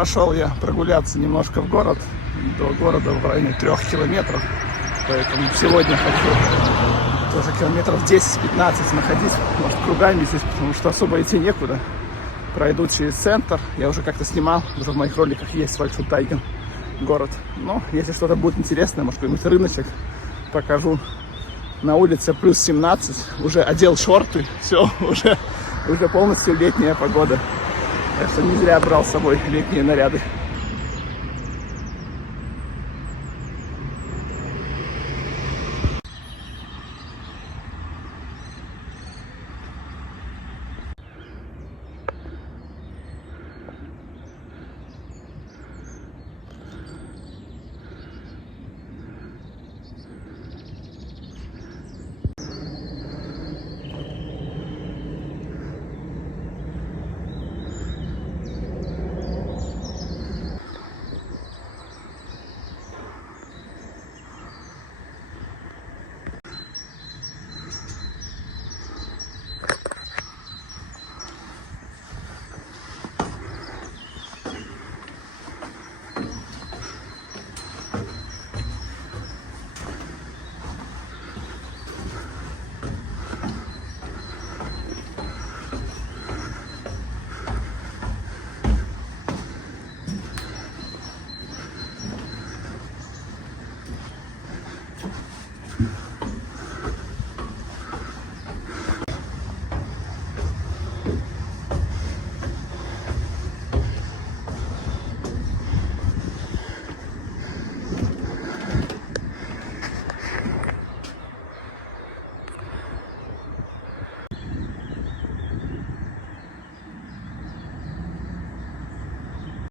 пошел я прогуляться немножко в город, до города в районе 3 километров, поэтому сегодня хочу тоже километров 10-15 находить, может, кругами здесь, потому что особо идти некуда. Пройду через центр, я уже как-то снимал, уже в моих роликах есть Вальдшутайген, город. Но если что-то будет интересное, может, какой-нибудь рыночек покажу. На улице плюс 17, уже одел шорты, все, уже полностью летняя погода. Так что не зря брал с собой летние наряды.